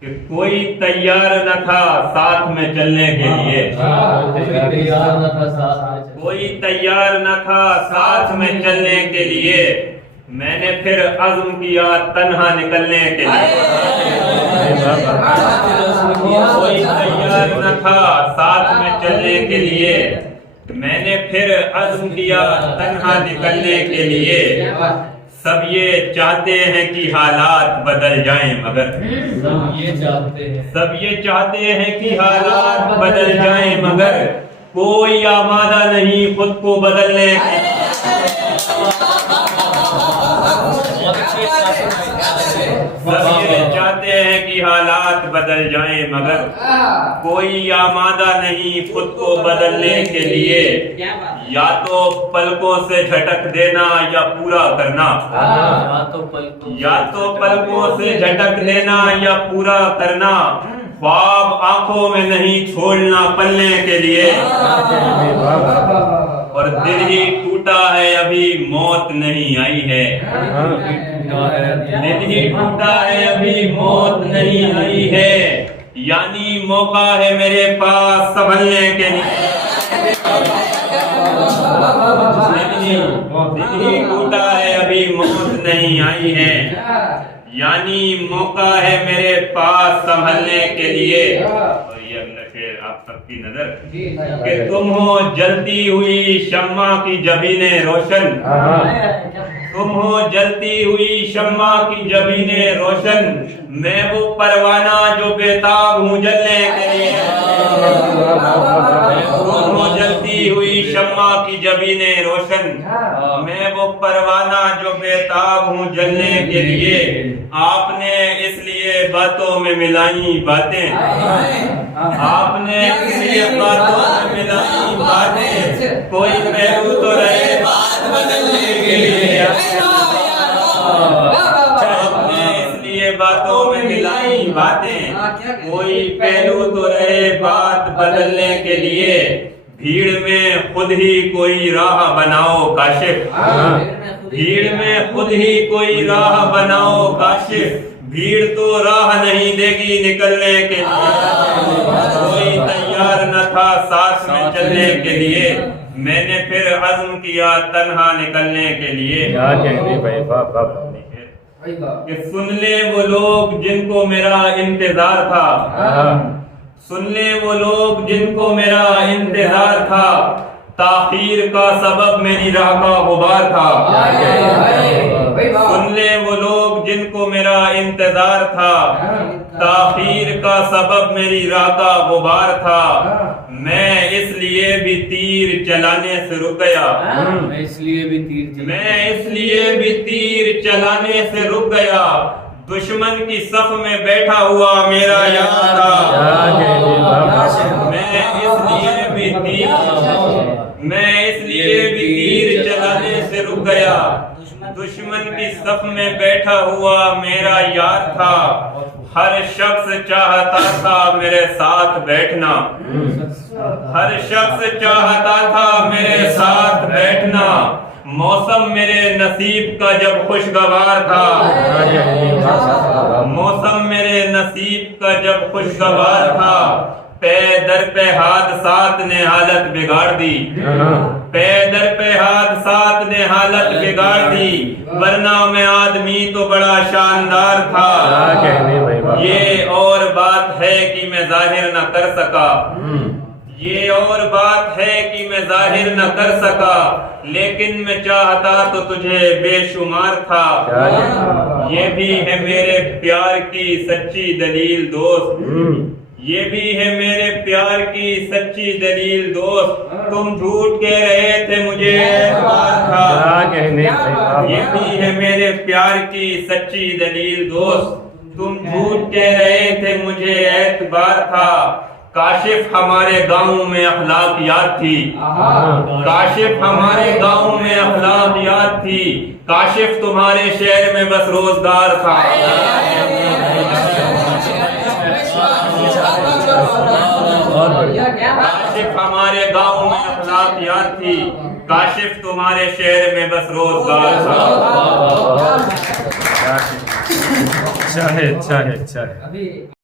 کہ کوئی تیار نہ تھا ساتھ میں چلنے کے لیے، کوئی تیار نہ تھا ساتھ میں چلنے کے لیے، میں نے پھر عزم کیا تنہا نکلنے کے لیے۔ کوئی تیار نہ تھا ساتھ میں چلنے کے لیے، میں نے پھر عزم کیا تنہا نکلنے کے لیے۔ سب یہ چاہتے ہیں کہ حالات بدل جائیں مگر، سب یہ چاہتے ہیں کہ حالات بدل جائیں مگر کوئی آمادہ نہیں خود کو بدلنے کے لیے۔ سب یہ چاہتے ہیں کہ حالات بدل جائیں مگر کوئی آمادہ نہیں خود کو بدلنے کے لیے۔ یا تو پلکوں سے جھٹک دینا یا پورا کرنا، یا تو پلکوں سے جھٹک دینا یا پورا کرنا، خواب آنکھوں میں نہیں چھوڑنا پلنے کے لیے۔ اور دل ہی ٹوٹا ہے ابھی موت نہیں آئی ہے، دل ہی ٹوٹا ہے ابھی موت نہیں آئی ہے، یعنی موقع ہے میرے پاس سنبھلنے کے لیے۔ دل ہی ٹوٹا ہے ابھی موت نہیں آئی ہے، یعنی موقع ہے میرے پاس سنبھلنے کے لیے۔ اور یہ اگلا شعر آپ سب کی نظر کہ تم ہو جلتی ہوئی شمع کی جبینیں روشن، تم ہو جلتی ہوئی شمع کی جبینیں روشن، میں وہ پروانہ جو بےتاب ہوں جلنے کے لیے۔ تم ہو جلتی ہوئی شمع کی جبینیں روشن، میں وہ پروانہ جو بےتاب ہوں جلنے کے لیے۔ آپ نے اس لیے باتوں میں ملائی باتیں، آپ نے اس لیے باتوں میں ملائی باتیں، کوئی پہلو تو رہے بات بدلنے کے لیے۔ آپ نے اس لیے باتوں میں ملائی باتیں، کوئی پہلو تو رہے بات بدلنے کے لیے۔ بھیڑ میں خود ہی کوئی راہ بناؤ کاشف، بھیڑ میں خود ہی کوئی راہ بناؤ کاشف، بھیڑ تو راہ نہیں دے گی نکلنے کے لیے۔ کوئی تیار نہ تھا ساتھ میں چلنے کے لیے، میں نے پھر عزم کیا تنہا نکلنے کے لیے۔ کہ سن لے وہ لوگ جن کو میرا انتظار تھا، سن لے وہ لوگ جن کو میرا انتظار تھا، تاخیر کا سبب میری راہ کا غبار تھا۔ سن لے وہ لوگ جن کو میرا انتظار تھا، تاخیر کا سبب میری راہ کا غبار تھا، میں اس لیے بھی تیر چلانے سے رک گیا، میں اس لیے بھی تیر چلانے سے رک گیا، دشمن کی صف میں بیٹھا ہوا میرا یار تھا، میں اس لیے بھی تیر چلانے سے رک گیا، دشمن کی صف میں بیٹھا ہوا میرا یار تھا، ہر شخص چاہتا تھا میرے ساتھ بیٹھنا، ہر شخص چاہتا تھا میرے ساتھ بیٹھنا، موسم میرے نصیب کا جب خوشگوار تھا، موسم میرے نصیب کا جب خوشگوار تھا، پے در پہ حادثات نے حالت بگاڑ دی، پے در پہ حادثات نے حالت بگاڑ دی، ورنہ میں آدمی تو بڑا شاندار تھا۔ یہ اور بات ہے کہ میں ظاہر نہ کر سکا، یہ اور بات ہے کہ میں ظاہر نہ کر سکا، لیکن میں چاہتا تو تجھے بے شمار تھا۔ یہ بھی ہے میرے پیار کی سچی دلیل دوست، یہ بھی ہے میرے پیار کی سچی دلیل دوست، تم جھوٹ کہہ رہے تھے مجھے اعتبار تھا۔ یہ بھی ہے میرے پیار کی سچی دلیل دوست، تم جھوٹ کہہ رہے تھے مجھے اعتبار تھا۔ کاشف ہمارے گاؤں میں اخلاقیات تھی، کاشف ہمارے گاؤں میں اخلاقیات تھی، کاشف تمہارے شہر میں بس روزگار تھا۔ کاشف ہمارے گاؤں میں اخلاقیات تھی، کاشف تمہارے شہر میں بس روزگار تھا۔ اچھا ہے.